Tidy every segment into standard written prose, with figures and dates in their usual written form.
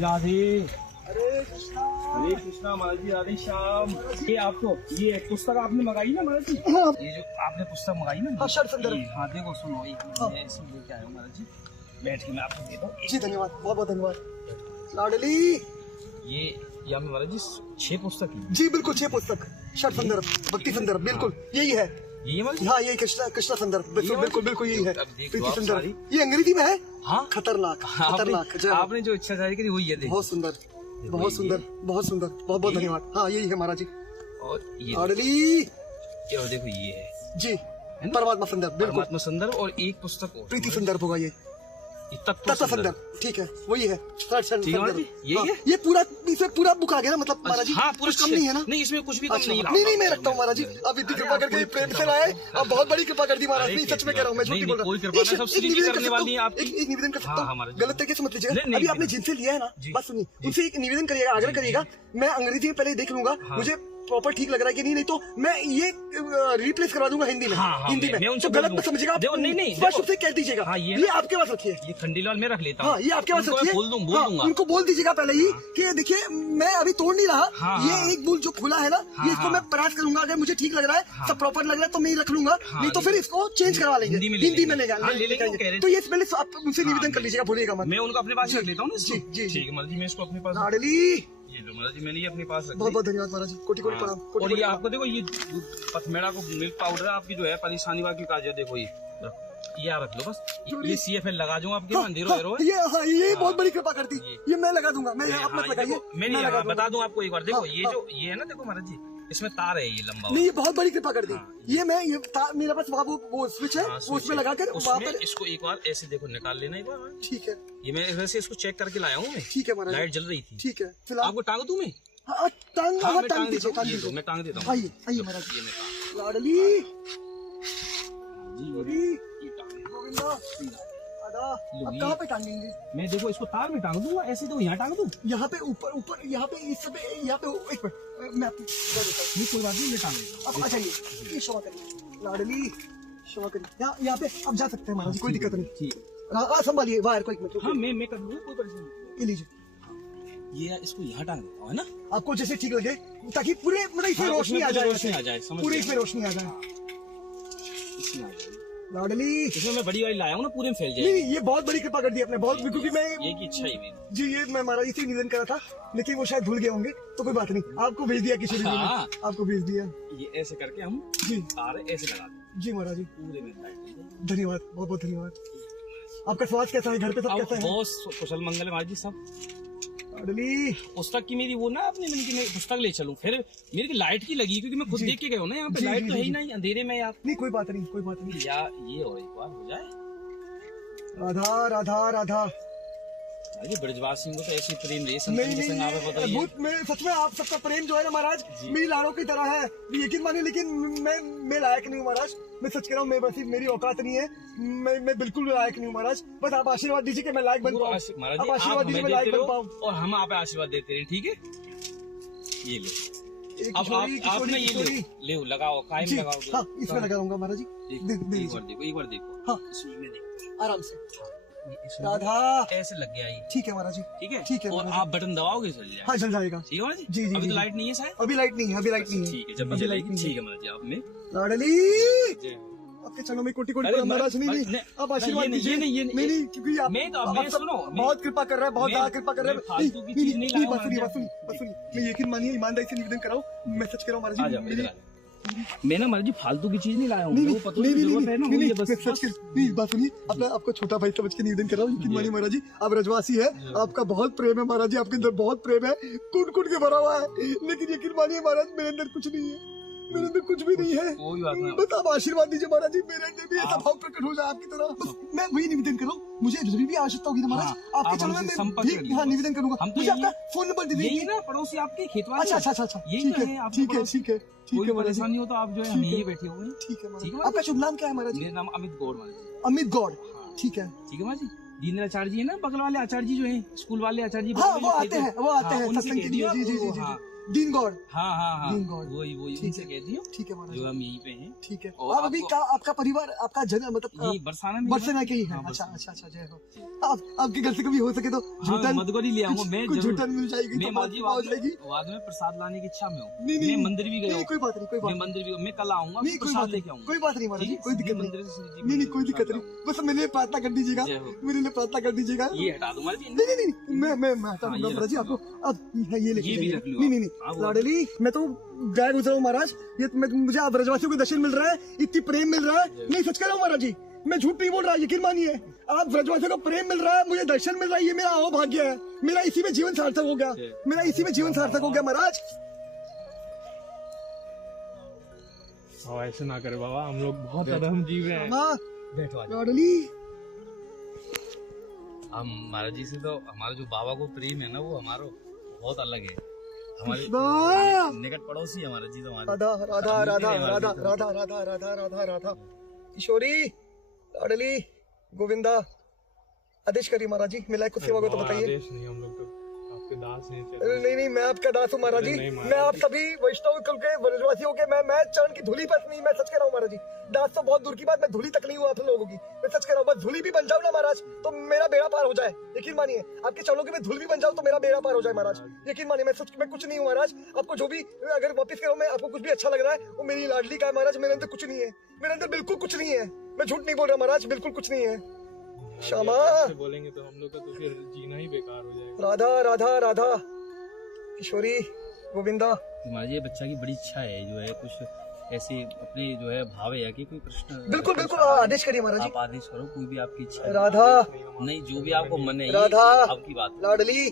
राधे। अरे कृष्णा। हरे कृष्णा महाराज जी, राधे श्याम। ये आपको ये पुस्तक आपने मंगाई ना महाराज जी? हाँ। ये जो आपने पुस्तक मंगाई ना? हाँ, शर्ट संदर्भ। हाँ देखो सुनो, एक मिनट मैं इसमें लेके आया हूँ महाराज जी, बैठ के मैं आपको देता हूँ। जी धन्यवाद, बहुत बहुत धन्यवाद लाडली। ये हमें महाराज जी 6 पुस्तक है। जी बिल्कुल 6 पुस्तक, शर्ट संदर्भ, भक्ति संदर्भ, बिल्कुल यही है। ये महाराज जी? हाँ यही कृष्णा संदर्भ, बिल्कुल बिल्कुल बिल्कुल यही है। अब देख लो प्रीति आप संदर्भ, सारी। ये अंग्रेजी में है। हाँ खतरनाक खतरनाक। जय हो। आपने जो इच्छा जारी करी वही है, देखो। बहुत सुंदर बहुत सुंदर बहुत सुंदर, बहुत बहुत धन्यवाद। हाँ यही है महाराज जी। और ये लाडली देखो ये है जी, परमात्मा संदर्भ, बिल्कुल परमात्मा संदर्भ। और एक पुस्तक और प्रीति संदर्भ होगा ये, तत्व तत्व संदर्भ, ठीक है वही है। ठीक है महाराज जी, यही है। ये पूरा इसमें पूरा बुक आ गया ना, मतलब महाराज जी? हाँ पूरा कुछ कम नहीं है ना? नहीं इसमें कुछ भी कम अच्छा, नहीं है। नहीं मैं रखता हूँ महाराज जी। अब इतनी कृपा करके प्रेम से लाए, अब बहुत बड़ी कृपा कर दी महाराज। नहीं सच में कह रहा हूँ, मैं झूठ नहीं बोल रहा। एक निवेदन कर सकता हूँ, गलत तरीके से मत लीजिएगा। अभी आपने जिनसे लिया है ना, बात सुनिए, उनसे एक निवेदन करिएगा, आग्रह करिएगा। मैं अंग्रेजी में पहले देख लूंगा, मुझे प्रॉपर ठीक लग रहा है कि नहीं तो मैं ये रिप्लेस करवा दूंगा हिंदी में। हिंदी में तो गलत मत समझिएगा, नहीं स्पष्ट रूप से कह दीजिएगा। ये आपके पास रखिए, ये खंडीलाल में रख लेता हूँ। हाँ ये आपके पास रखिए, बोल दूंगा उनको बोल दीजिएगा पहले ही कि देखिए मैं अभी तोड़ नहीं रहा, ये एक बुल जो खुला है ना, ये इसको मैं प्रयास करूंगा, अगर मुझे ठीक लग रहा है, सब प्रॉपर लग रहा है तो मैं ही रख लूंगा, नहीं तो फिर इसको चेंज करवा लेंगे, हिंदी में लेगा। तो ये पहले आप उनसे निवेदन कर लीजिएगा, भूलिएगा मत। मैं उनको अपने पास रख लेता हूँ। जी जी ठीक है महाराज जी, मैं इसको अपने पास। लाडली ये लो महाराज जी, मैंने ये अपने पास रख बहुत बहुत धन्यवाद महाराज जी, कोटि कोटि प्रणाम। और ये आपको देखो, ये पथमेड़ा को मिल्क पाउडर आपकी जो है परेशानी वाली काज है, देखो ये रख लो बस। ये CFL लगा दूंगा आपके अंधेरो। ये बहुत बड़ी कृपा कर दी, ये मैं लगा दूंगा। मैं आप मत लगाइए, मैं नहीं बता दूं आपको एक बार। देखो ये जो ये है ना, देखो महाराज जी, इसमें तार है ये लंबा। नहीं ये बहुत बड़ी कृपा कर दी। ये मैं मेरे पास वो स्विच है, वो उसमें लगाकर वहाँ पर इसको एक बार ऐसे देखो निकाल लेना एक बार। ठीक है, ये मैं वैसे इसको चेक करके लाया हूँ मैं। ठीक है महाराज, लाइट जल रही थी। ठीक है, फिलहाल आपको टांग दूं मैं? टांग दीजिए। मैं टांग देता हूँ। आइए आइए महाराज। ये मैं लाडली गोविंदा आदा, अब कहाँ पे टांगेंगे? मैं देखो इसको तार में टांग दूंगा, ऐसे तो यहाँ टांग दूं। यहाँ पे ऊपर यहाँ पे इस सब यहाँ पे एक मिनट मैं आपको नहीं कोई बात नहीं, मैं टांग देता हूँ। अब अच्छा ये क्षमा करिए लाडली, क्षमा करिए। यहाँ पे अब जा सकते हैं महाराज, कोई दिक्कत नहीं। ठीक, संभालिए वायर को एक मिनट। हाँ मैं कर दूंगा, कोई परेशानी नहीं। ये लीजिए, ये इसको यहाँ टांग देता हूँ, है ना? आपको जैसे ठीक लगे, ताकि पूरे मतलब इसमें रोशनी आ जाए, रोशनी आ जाए, पूरे इसमें रोशनी आ जाए। इसमें आ जाए लाडली, इसमें मैं बड़ी वाली लाया हूँ ना, पूरे में फैल जाए। नहीं ये बहुत बड़ी कृपा कर दी आपने, बहुत, क्योंकि मैं ये की इच्छा ही मेरी। जी ये मैं महाराज इसी निवेदन करा था, लेकिन वो शायद भूल गए होंगे, तो कोई बात नहीं, आपको भेज दिया किसी ने, आपको भेज दिया। ये ऐसे करके हम जी तार ऐसे लगा दें। जी महाराज जी, पूरे में लाइट। धन्यवाद, बहुत बहुत धन्यवाद। आपका स्वास्थ्य कैसा है, घर पे सब कैसा है? बहुत कुशल मंगल है महाराज जी सब। लाडली पुस्तक की मेरी वो ना आपने मैंने कि मैं पुस्तक ले चलूं, फिर मेरी की लाइट की लगी, क्योंकि मैं खुद देख के गया हूँ ना, यहाँ पे लाइट तो है ही नहीं, अंधेरे में यार। नहीं कोई बात नहीं, कोई बात नहीं। या ये और एक बार हो जाए। राधा राधा राधा, अरे ब्रजवासी को तो ऐसी प्रेम रे अद्भुत। मैं सच में आप सबका प्रेम जो है ना महाराज, मेरी लाड़ों की तरह है, यकीन मानिए। लेकिन मैं लायक नहीं हूँ महाराज, मैं सच कह रहा हूँ, मैं बस मेरी औकात नहीं है, मैं बिल्कुल लायक नहीं हूँ महाराज। बस आप आशीर्वाद दीजिए कि मैं लायक बन पाऊँ। आप आशीर्वाद दीजिए मैं लायक बन पाऊँ, और हम आप आशीर्वाद देते रहे। ठीक है, ये ले। अब आपने ये ले लगाओ, कायम लगाओ। हाँ इसमें लगाऊंगा महाराज जी। एक बार देखो। हाँ आराम से। राधा ऐसे लग गया ये। ठीक है महाराज जी, ठीक है ठीक है। और आप बटन दबाओगे चल जाएगा। हाँ चल जाएगा। ठीक है जी। जी जी, अभी तो लाइट नहीं है शायद। अभी लाइट नहीं है, अभी लाइट नहीं है। ठीक है, जब भी लाइट ठीक है महाराज जी। आप में लाडली आपके चरणों में कोटि कोटि प्रणाम महाराज। नहीं आप आशीर्वाद दीजिए। नहीं क्योंकि आप बहुत कृपा कर रहे हैं, बहुत ज्यादा कृपा कर रहे हैं। मैं यकीन मानिए, ईमानदारी से निवेदन कराऊं, मैं सच कह रहा हूँ महाराज जी। मैं ना महाराज जी फालतू की चीज नहीं लाया हूँ। नहीं बात सुनिए, अपना आपको छोटा भाई समझ के निवेदन कर रहा हूँ। यकीन मानिए महाराज जी, आप रजवासी है, आपका बहुत प्रेम है महाराज जी, आपके अंदर बहुत प्रेम है, कुट के भरा हुआ है। लेकिन यकीन मानिए महाराज, मेरे अंदर कुछ नहीं है, मेरे अंदर कुछ भी नहीं है। बस आप आशीर्वाद दीजिए महाराज जी, मेरे अंदर भी ऐसा भाव प्रकट हो जाए आपकी तरह। बस मैं वही निवेदन कर रहा हूँ, मुझे जरूरी भी आवश्यकता होगी महाराज, आपके चरणों में हाँ निवेदन करूंगा। मुझे आपका फोन नंबर दे दीजिए ना, पड़ोसी आपके खेत वाले। अच्छा, ठीक है ठीक है ठीक है ठीक है। परेशानी हो तो आप जो है यहीं बैठे हुए। ठीक है। आपका शुभ नाम क्या है महाराज? मेरा नाम अमित गौड़ महाराज जी। अमित गौड़, ठीक है महाराज जी। दीन आचार्य जी है ना, बगल वाले आचार्य जी जो है, स्कूल वाले आचार्य जी। हाँ वो आते हैं, सत्संग के लिए। जी। दीन गॉड। हाँ हाँ हाँ दीन गॉड। वही ठीक उनसे है। कहती हूँ ठीक है महाराज, जो हम यहीं पे हैं। ठीक है। और आप अभी आपका परिवार, आपका जगह मतलब यही बरसाना में बरसाना के ही है। हाँ, अच्छा बरसाना। अच्छा अच्छा, जय हो। आप आपके घर से कभी हो सके तो हाँ, झूठन मधुबनी ले आऊंगा मैं कुछ जरूर। झूठन मिल जाएगी मैं तो बात माजी हो जाएगी। बाद में प्रसाद लाने की इच्छा में हूँ। नहीं नहीं मैं मंदिर भी गया नहीं, हूँ। कोई बात नहीं, कोई बात मैं नहीं, मंदिर भी मैं कल आऊंगा नहीं कोई प्रसाद बात लेके नहीं, आऊंगा। कोई बात नहीं महाराज जी, कोई दिक्कत नहीं। मंदिर से श्री जी नहीं नहीं, कोई मंदिर दिक्कत नहीं, बस मेरे लिए प्रार्थना कर दीजिएगा, जय हो। मेरे लिए प्रार्थना कर दीजिएगा। ये हटा दो महाराज जी। नहीं नहीं नहीं, मैं हटा हाँ, दूंगा ये महाराज जी रख आपको। अब ये लेके ये भी जाइए। रख लो नहीं आप। नहीं नहीं आप वो- लाडली, मैं तो गया गुजरा हूँ महाराज, ये मुझे आप ब्रजवासियों को दर्शन मिल रहा है, इतनी प्रेम मिल रहा है। नहीं सच कह रहा हूँ महाराज जी, मैं झूठ नहीं बोल रहा, यकीन मानिए। आप ब्रजवासियों को प्रेम मिल रहा है, मुझे दर्शन मिल रहा है, ये मेरा अहोभाग्य है। मेरा इसी में जीवन सार्थक हो गया, मेरा इसी में जीवन सार्थक हो गया महाराज। ऐसे ना करे बाबा, हम लोग बहुत अधम जीव हैं। हाँ बैठो आज। लाडली, हम महाराज जी से तो हमारा जो बाबा को प्रेम है ना वो हमारा बहुत अलग है। हमारे कृष्णा। निकट पड़ोसी है महाराज जी तो हमारे। राधा राधा राधा मिलते राधा हैं राधा राधा राधा राधा राधा किशोरी, लाडली, गोविंदा, आदेश करिए महाराज जी, मिला है कुछ सेवा को तो बाबा, बताइए। आदेश नहीं, हम लोग तो आपके दास नहीं थे। अरे नहीं नहीं, मैं आपका दास हूँ महाराज जी। नहीं महाराज मैं आप जी। सभी वैष्णव कुल के ब्रजवासियों के मैं चरण की धूली बस नहीं, मैं सच कह रहा हूँ महाराज जी। दास तो बहुत दूर की बात, मैं धूली तक नहीं हूँ आप लोगों की, मैं सच कह रहा हूँ। बस धूली भी बन जाऊँ ना महाराज तो मेरा बेड़ा पार हो जाए, यकीन मानिए। आपके चरणों की मैं धूल भी बन जाऊँ तो मेरा बेड़ा पार हो जाए महाराज, यकीन मानिए। मैं कुछ नहीं हूँ महाराज। आपको जो भी अगर वापिस करो, मैं आपको कुछ भी अच्छा लग रहा है वो मेरी लाडली का है महाराज। मेरे अंदर कुछ नहीं है, मेरे अंदर बिल्कुल कुछ नहीं है, मैं झूठ नहीं बोल रहा महाराज, बिल्कुल कुछ नहीं है। श्यामा, ऐसे बोलेंगे तो हम लोग का तो फिर जीना ही बेकार हो जाएगा। राधा राधा राधा, किशोरी, गोविंदा। महाराज ये बच्चा की बड़ी इच्छा है जो है कुछ ऐसे अपने जो है भाव है कि कोई प्रश्न। बिल्कुल बिल्कुल, आदेश करिए महाराज जी। आप आदेश करो, कोई भी आपकी इच्छा है। राधा, नहीं जो भी आपको मन है, ये राधा, आपकी बात है। लाडली,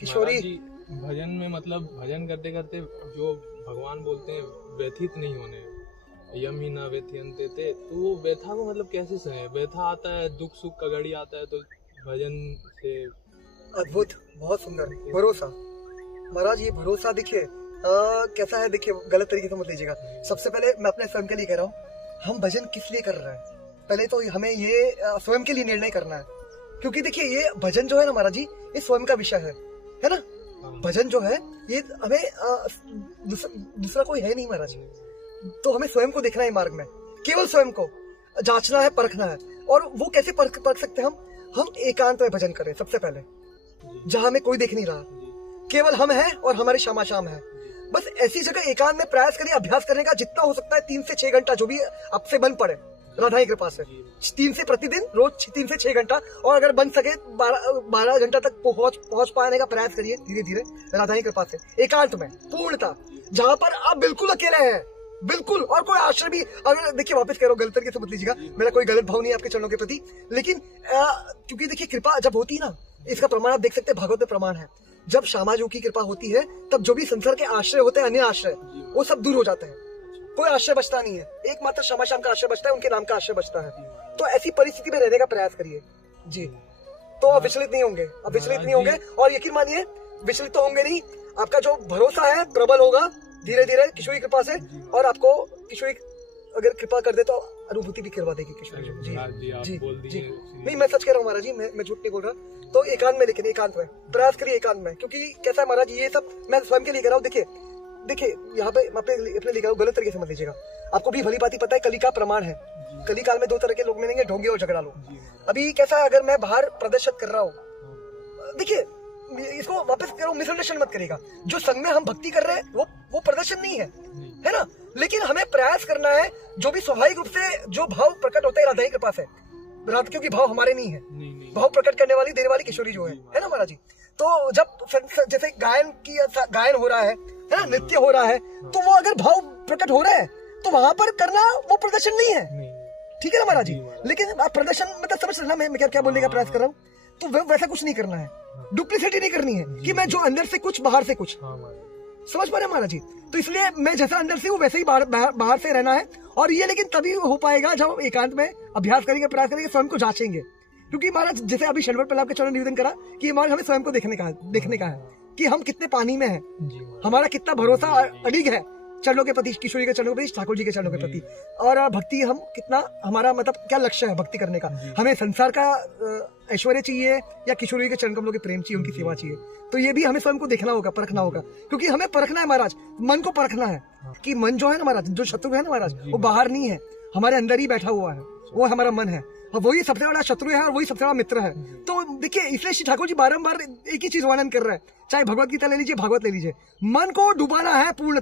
किशोरी। महाराज जी, भजन में मतलब भजन करते करते जो भगवान बोलते हैं व्यथित नहीं होने, यम ही ना व्यथियंते थे, तो वो व्यथा को मतलब कैसे सहे? व्यथा आता है, दुख सुख का घड़ी आता है तो भजन से। अद्भुत, बहुत सुंदर, भरोसा महाराज। ये भरोसा देखिए कैसा है, देखिए गलत तरीके से मत लीजिएगा। सबसे पहले मैं अपने स्वयं के लिए कह रहा हूँ, हम भजन किस लिए कर रहे हैं, पहले तो हमें ये स्वयं के लिए निर्णय करना है। क्योंकि देखिए ये भजन जो है ना महाराज जी, ये स्वयं का विषय है ना। भजन जो है ये हमें दूसरा कोई है नहीं महाराज। तो हमें स्वयं को देखना है मार्ग में, केवल स्वयं को जांचना है, परखना है। और वो कैसे परख सकते हैं हम एकांत में भजन करें सबसे पहले, जहां हमें कोई देख नहीं रहा, केवल हम हैं और हमारी क्षमा शाम है। बस ऐसी जगह एकांत में प्रयास करिए, अभ्यास करने का जितना हो सकता है, 3 से 6 घंटा, जो भी आपसे बन पड़े राधा की कृपा से। 3 से प्रतिदिन रोज 3 से 6 घंटा, और अगर बन सके 12 घंटा तक पहुंच पाने का प्रयास करिए धीरे धीरे राधा की कृपा से, एकांत में पूर्णता, जहां पर आप बिल्कुल अकेले हैं, बिल्कुल। और कोई आश्रय भी, अगर देखिए वापस कह रहा हूँ, गलत तरीके से मत लीजिएगा, मेरा कोई गलत भाव नहीं है आपके चरणों के प्रति, लेकिन क्योंकि देखिए कृपा जब होती है ना, इसका प्रमाण आप देख सकते हैं, भागवत में प्रमाण है, जब श्यामाजू की कृपा होती है तब जो भी संसार के आश्रय होते हैं, अन्य आश्रय, वो सब दूर हो जाते हैं, कोई आश्रय बचता नहीं है, एकमात्र श्यामा श्याम का आश्रय बचता है, उनके नाम का आश्रय बचता है। तो ऐसी परिस्थिति में रहने का प्रयास करिए जी, तो आप विचलित नहीं होंगे, आप विचलित नहीं होंगे। और यकीन मानिए विचलित तो होंगे नहीं, आपका जो भरोसा है प्रबल होगा धीरे धीरे किशोरी कृपा से। और आपको किशोरी अगर कृपा कर दे तो अनुभूति भी करवा देगी किशोरी जी जी जी। नहीं मैं सच कह रहा हूँ महाराज जी, मैं झूठ नहीं बोल रहा। तो एकांत में, लेकिन एकांत में प्रयास करिए, एकांत में। क्योंकि कैसा है महाराज, ये सब मैं स्वयं के लिए कर रहा हूँ। देखिए यहाँ पे मैं अपने लिए गलत तरीके से मत लीजिएगा, आपको भी भली बात पता है, कली का प्रमाण है। कली काल में 2 तरह के लोग मिलेंगे, ढोंगे और झगड़ा लोग। अभी कैसा, अगर मैं बाहर प्रदर्शित कर रहा हूँ, देखिए इसको वापस करो, मिसअंडरस्टैंड मत करिएगा। जो संग में हम भक्ति कर रहे हैं वो प्रदर्शन नहीं है ना, लेकिन हमें प्रयास करना है, जो भी स्वाभाविक रूप से जो भाव प्रकट होते हैं राधा की कृपा से, राधा, क्योंकि भाव हमारे नहीं है, भाव प्रकट करने वाली, देने वाली किशोरी जो है ना महाराज जी। तो जब जैसे गायन हो रहा है ना, नृत्य हो रहा है, तो वो अगर भाव प्रकट हो रहा है तो वहां पर करना वो प्रदर्शन नहीं है, ठीक है ना महाराज जी। लेकिन आप प्रदर्शन मतलब समझ रहे ना मैं क्या बोलने का प्रयास कर रहा हूँ, तो वैसा कुछ नहीं करना है, डुप्लीसिटी नहीं करनी है कि मैं जो अंदर से कुछ बाहर से कुछ, समझ पा रहे महाराज जी। तो इसलिए मैं जैसा अंदर से हूँ वैसे ही बाहर से रहना है। और ये लेकिन तभी हो पाएगा जब एकांत में अभ्यास करेंगे, प्रयास करेंगे, स्वयं को जांचेंगे। क्योंकि महाराज जैसे अभी शनिवार पहले आपके चरण निवेदन करा कि महाराज हमें स्वयं को देखने का है कि हम कितने पानी में हैं, हमारा कितना भरोसा अडिग है चरणों के प्रति, किशोरी के चरणों के प्रति, ठाकुर जी के चरणों के प्रति। और भक्ति हम कितना, हमारा मतलब क्या लक्ष्य है भक्ति करने का, हमें संसार का ऐश्वर्य चाहिए या किशोरी के चरण कमलों के प्रेम चाहिए, उनकी सेवा चाहिए। तो ये भी हमें स्वयं को देखना होगा, परखना होगा, क्योंकि हमें परखना है महाराज, मन को परखना है कि मन जो है ना महाराज, जो शत्रु है ना महाराज, वो बाहर नहीं है, हमारे अंदर ही बैठा हुआ है, वो हमारा मन है, और वही सबसे बड़ा शत्रु है और वही सबसे बड़ा मित्र है। तो देखिए, इसलिए श्री ठाकुर जी बारंबार एक ही चीज वर्णन कर रहे हैं, चाहे भगवत गीता ले लीजिए, भागवत ले लीजिए, मन को डुबाना है, पूर्ण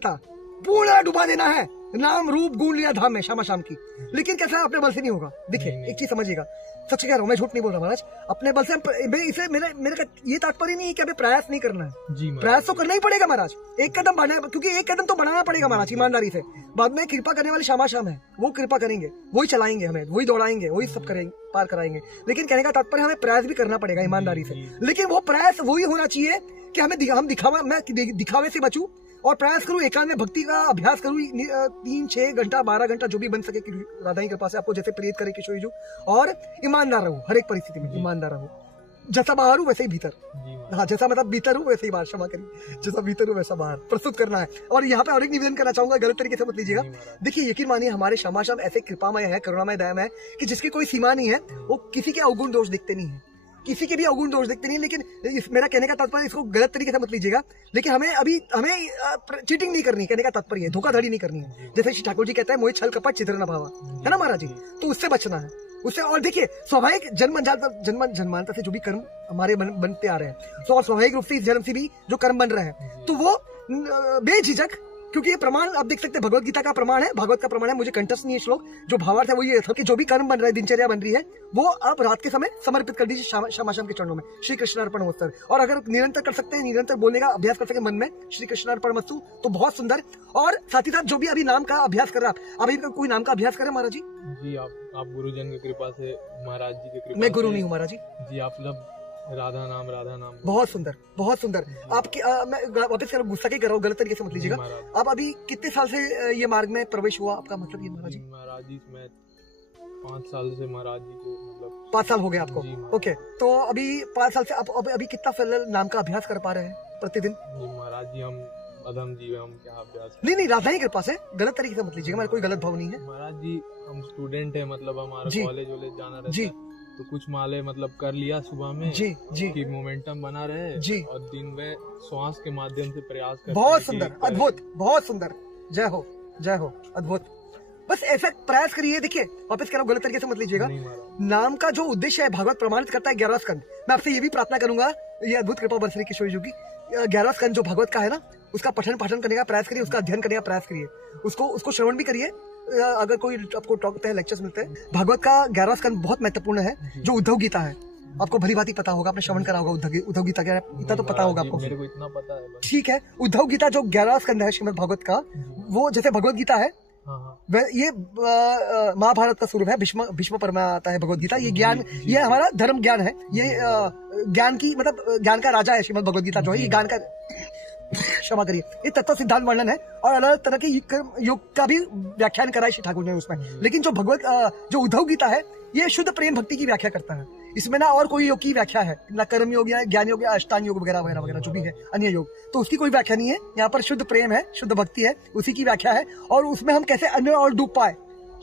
डुबा देना है, नाम रूप गुण लिया धाम में शामा शाम की। लेकिन कैसा, अपने बल से नहीं होगा। देखिए एक चीज समझिएगा, सच कह रहा हूँ, मैं झूठ नहीं बोल रहा महाराज, अपने बल से इसे मेरे ये तात्पर्य नहीं है कि अभी प्रयास नहीं करना है, प्रयास तो करना ही पड़ेगा महाराज, एक कदम बढ़ना, क्योंकि एक कदम तो बढ़ाना पड़ेगा महाराज ईमानदारी से। बाद में कृपा करने वाले श्यामा श्याम है, वो कृपा करेंगे, वही चलाएंगे हमें, वही दौड़ाएंगे, वही सब करेंगे, पार कराएंगे। लेकिन कहने का तात्पर्य हमें प्रयास भी करना पड़ेगा ईमानदारी से। लेकिन वो प्रयास वही होना चाहिए कि हम दिखावे से बचूं और प्रयास करूं, एकांत में भक्ति का अभ्यास करूं, 3, 6 घंटा 12 घंटा जो भी बन सके, राधा ही कृपा से आपको जैसे प्रेरित करे किशोरी जी। और ईमानदार रहूं, हर एक परिस्थिति में ईमानदार रहूं, जैसा बाहर हूं वैसे ही भीतर, हाँ जैसा मतलब भीतर हूं वैसे ही बाहर, क्षमा करिए, जैसा भीतर हूं वैसा बाहर प्रस्तुत करना है। और यहाँ पे और एक निवेदन करना चाहूंगा, गलत तरीके से मत लीजिएगा। देखिए यकीन मानिए, हमारे श्यामा श्याम ऐसे कृपामय है, करुणामय, दयामय है कि जिसकी कोई सीमा नहीं है, वो किसी के अवगुण दोष दिखते नहीं है, किसी के भी अवगुण दोष दिखते नहीं। लेकिन मेरा कहने का तात्पर्य, इसको गलत तरीके से मत लीजिएगा, लेकिन हमें चीटिंग नहीं करनी, कहने का तात्पर्य है धोखाधड़ी नहीं करनी है। जैसे श्री ठाकुर जी कहते हैं, मोहि छल कपट छिद्र न भावा, है ना महाराज जी, तो उससे बचना है, उससे। और देखिए स्वाभाविक जन्मांतर से जो भी कर्म हमारे बनते आ रहे हैं, तो और स्वाभाविक रूप से इस जन्म से भी जो कर्म बन रहे हैं, तो वो बेझिझक, क्योंकि ये प्रमाण आप देख सकते हैं, भगवत गीता का प्रमाण है, भागवत का प्रमाण है, मुझे कंठस्थ नहीं है श्लोक, जो भावार्थ है वो ये था कि जो भी कर्म बन रहा है, दिनचर्या बन रही है, वो आप रात के समय समर्पित कर दीजिए श्यामा श्याम के चरणों में, श्री कृष्ण अर्पण मस्तु। और अगर निरंतर कर सकते हैं, निरंतर बोलने का अभ्यास कर सके मन में, श्री कृष्ण अर्पण मस्तु, तो बहुत सुंदर। और साथ ही साथ जो भी अभी नाम का अभ्यास कर रहा है, अभी कोई नाम का अभ्यास करे महाराज जी? जी आप गुरुजन की कृपा से, महाराज जी की कृपा। मैं गुरु नहीं हूँ महाराज जी, आप राधा नाम बहुत सुंदर, बहुत सुंदर। आपकी मैं वापस गुस्सा के कर रहा हूँ, गलत तरीके से मत लीजिएगा। आप अभी कितने साल से ये मार्ग में प्रवेश हुआ, आपका मतलब ये महाराज जी? महाराज जी मैं 5 साल से महाराज जी को, मतलब 5 साल हो गए आपको? ओके, तो अभी 5 साल से आप अभी कितना फिलहाल नाम का अभ्यास कर पा रहे हैं प्रतिदिन? महाराज जी हम अधम जीव, हम क्या अभ्यास? नहीं, राधा ही कृपा से, गलत तरीके से मत लीजिएगा, मेरा कोई गलत भाव नहीं है महाराज जी। हम स्टूडेंट है, मतलब हमारा कॉलेज जाना रहता है, तो कुछ माले मतलब कर लिया सुबह में, जी कि मोमेंटम बना रहे जी, और दिन में श्वास के माध्यम से प्रयास कर। बहुत सुंदर, अद्भुत, बहुत सुंदर, जय हो, जय हो, अद्भुत। बस ऐसा प्रयास करिए। देखिए वापस कह रहा हूं, गलत तरीके से मत लीजिएगा। नाम का जो उद्देश्य है, भागवत प्रमाणित करता है 11वां स्कंद। मैं आपसे ये भी प्रार्थना करूंगा, ये अद्भुत कृपा बरसरी किशोरी जी की, 11वां स्कंद जो भागवत का है ना, उसका पठन पाठन करने का प्रयास करिए, उसका अध्ययन करने का प्रयास करिए, उसको श्रवण भी करिए। अगर कोई आपको टॉक होते हैं, लेक्चर्स मिलते हैं, भागवत का 11वां स्कंद बहुत महत्वपूर्ण है, जो उद्धव गीता है, आपको भली भांति पता होगा, आपने श्रवण करा होगा उद्धव गीता का, इतना तो पता होगा आपको, मेरे को इतना पता है। ठीक है, उद्धव गीता जो 11वां स्कंद है श्रीमद् भागवत का, वो जैसे भगवत गीता है, ये महाभारत का स्वरूप है, भीष्म पर आता है भगवत गीता। ये ज्ञान, ये हमारा धर्म ज्ञान है, ये ज्ञान की मतलब ज्ञान का राजा है श्रीमद् भगवत गीता जो है, ये ज्ञान का, क्षमा करिए, ये तत्व सिद्धांत वर्णन है, और अलग अलग तरह के योग का भी व्याख्यान करा है श्री ठाकुर ने उसमें। लेकिन जो जो उद्धव गीता है, ये शुद्ध प्रेम भक्ति की व्याख्या करता है। इसमें ना और कोई योग की व्याख्या है, ना कर्म योग या ज्ञान योग या अष्टांग योग वगैरह वगैरह वगैरह जो भी है अन्य योग, तो उसकी कोई व्याख्या नहीं है। यहाँ पर शुद्ध प्रेम है, शुद्ध भक्ति है, उसी की व्याख्या है। और उसमें हम कैसे अन्य और डूब पाए,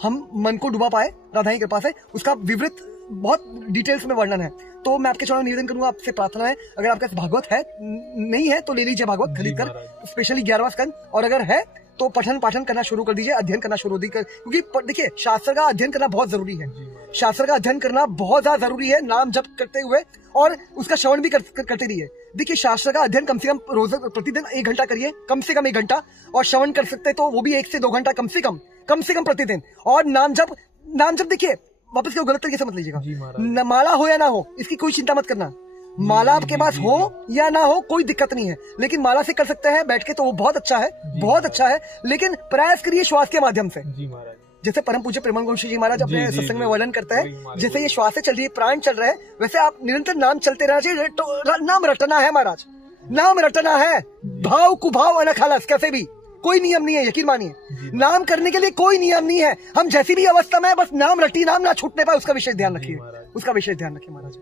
हम मन को डुबा पाए राधा की कृपा से, उसका विवृत बहुत डिटेल्स में वर्णन है। तो मैं आपके चरणों निवेदन करूंगा, आपसे प्रार्थना है, अगर आपके पास भागवत है, नहीं है तो ले लीजिए भागवत खरीद कर, स्पेशली 11वां स्कंद, और अगर है तो पठन पाठन करना शुरू कर दीजिए, अध्ययन करना शुरू कर, क्योंकि देखिए शास्त्र का अध्ययन करना बहुत जरूरी है, शास्त्र का अध्ययन करना बहुत ज्यादा जरूरी है, नाम जप करते हुए, और उसका श्रवण भी करते रहिए। देखिए शास्त्र का अध्ययन कम से कम रोज प्रतिदिन 1 घंटा करिए, कम से कम 1 घंटा, और श्रवण कर सकते तो वो भी 1 से 2 घंटा कम से कम प्रतिदिन। और नाम जप देखिए वापस क्यों गलत तरीके से मत लीजिएगा, माला हो या ना हो इसकी कोई चिंता मत करना, माला आपके पास हो या ना हो कोई दिक्कत नहीं है, लेकिन माला से कर सकते हैं बैठ के तो वो बहुत अच्छा है, बहुत अच्छा है। लेकिन प्रयास करिए श्वास के माध्यम से, जैसे परम पूज्य प्रेमानंद गोस्वामी जी महाराज अपने सत्संग में वर्णन करते हैं, जैसे ये श्वास से चल रही है, प्राण चल रहे हैं, वैसे आप निरंतर नाम चलते रहना चाहिए। नाम रटना है महाराज, नाम रटना है, भाव कुभाव अनखालस, कैसे भी कोई नियम नहीं है, यकीन मानिए, नाम करने के लिए कोई नियम नहीं है। हम जैसी भी अवस्था में, बस नाम रटी, नाम ना छूटने पाए, उसका विशेष ध्यान रखिए, उसका विशेष ध्यान रखिए महाराज।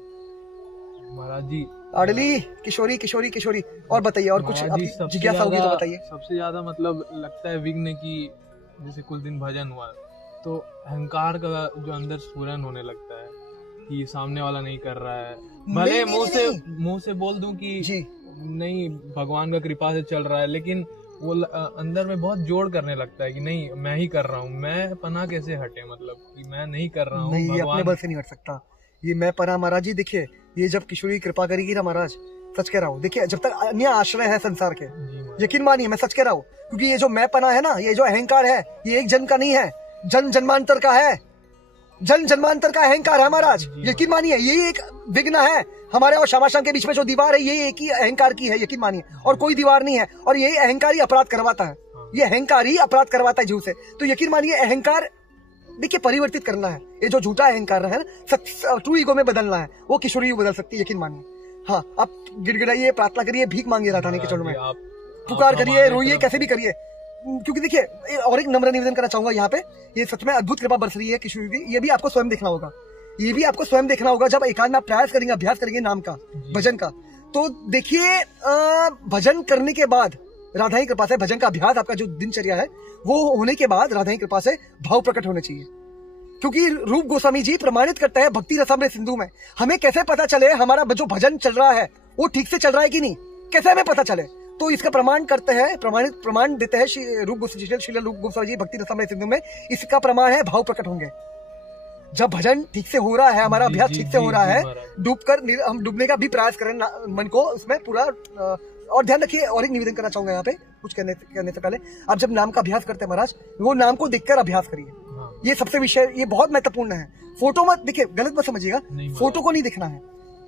महाराज जी आडली किशोरी किशोरी किशोरी। और बताइए, और कुछ महाराज जी, अभी जिज्ञासा होगी तो बताइए। सबसे ज्यादा मतलब लगता है विघ्न की, जैसे कुछ दिन भजन हुआ तो अहंकार का जो अंदर स्फुरन होने लगता है कि सामने वाला नहीं कर रहा है, भले मुंह से बोल दूं कि जी नहीं भगवान का कृपा से चल रहा है, लेकिन वो अंदर में बहुत जोड़ करने लगता है कि नहीं मैं ही कर रहा हूँ। मैं पना कैसे हटे, मतलब कि मैं नहीं कर रहा हूँ, नहीं, ये अपने भगवान बल से नहीं हट सकता। ये मैं पना महाराज जी, देखिए ये जब किशोरी कृपा करेगी ना महाराज, सच कह रहा हूँ, देखिए जब तक अन्य आश्रय है संसार के, जी महाराज। यकीन मानिए मैं सच कह रहा हूँ, क्योंकि ये जो मैं पना है ना, ये जो अहंकार है, ये एक जन्म का नहीं है, जन्म जन्मांतर का है, जन्म जन्मांतर का अहंकार है महाराज। यकीन मानिए ये एक विघ्न है हमारे और श्यामाश्याम के बीच में जो दीवार है, ये एक ही अहंकार की है, यकीन मानिए, और कोई दीवार नहीं है। और यही अहंकार ही अपराध करवाता है, ये अहंकार ही अपराध करवाता है जीव से। तो यकीन मानिए अहंकार देखिए परिवर्तित करना है, ये जो झूठा अहंकार है ना, ट्रू ईगो में बदलना है, वो किशोरी बदल सकती है, यकीन मानिए। हाँ, आप गिड़गिड़ाइए, प्रार्थना करिए, भीख मांगिए राधारानी के चरणों में, पुकार करिए, रोइए, कैसे भी करिए। क्योंकि देखिए और एक नम्र निवेदन करना चाहूंगा यहाँ पे, ये सच में अद्भुत कृपा बरस रही है किशोरी की, ये भी आपको स्वयं देखना होगा, ये भी आपको स्वयं देखना होगा। जब एकांत में आप प्रयास करेंगे, अभ्यास करेंगे नाम का, भजन का, तो देखिए भजन करने के बाद राधा की कृपा से, भजन का अभ्यास आपका जो दिनचर्या है वो होने के बाद राधा की कृपा से भाव प्रकट होने चाहिए। क्योंकि रूप गोस्वामी जी प्रमाणित करता है भक्ति रसामृत सिंधु में, हमें कैसे पता चले हमारा जो भजन चल रहा है वो ठीक से चल रहा है कि नहीं, कैसे हमें पता चले। तो इसका प्रमाण करते हैं, प्रमाण देते हैं श्री रूप गोस्वामी जी भक्ति रसामृत सिंधु में। इसका प्रमाण है भाव प्रकट होंगे जब भजन ठीक से हो रहा है, हमारा अभ्यास ठीक से हो रहा है, हम डूबने का भी प्रयास करें मन को उसमें पूरा। और ध्यान रखिए, और एक निवेदन करना चाहूंगा यहाँ पे कुछ कहने से पहले, आप जब नाम का अभ्यास करते हैं महाराज, वो नाम को देखकर अभ्यास करिए। ये सबसे विषय, ये बहुत महत्वपूर्ण है। फोटो मत देखिए, गलत मत समझिएगा, फोटो को नहीं देखना है,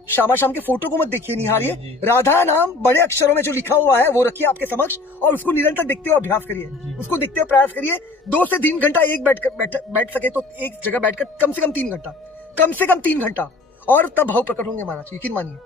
श्यामाश्याम के फोटो को मत देखिए, निहारिए। राधा नाम बड़े अक्षरों में जो लिखा हुआ है वो रखिए आपके समक्ष, और उसको निरंतर देखते हुए अभ्यास करिए, उसको देखते हुए प्रयास करिए। 2 से 3 घंटा एक बैठ सके तो एक जगह बैठकर कम से कम 3 घंटा, कम से कम 3 घंटा, और तब भाव प्रकट होंगे महाराज, यकीन मानिए,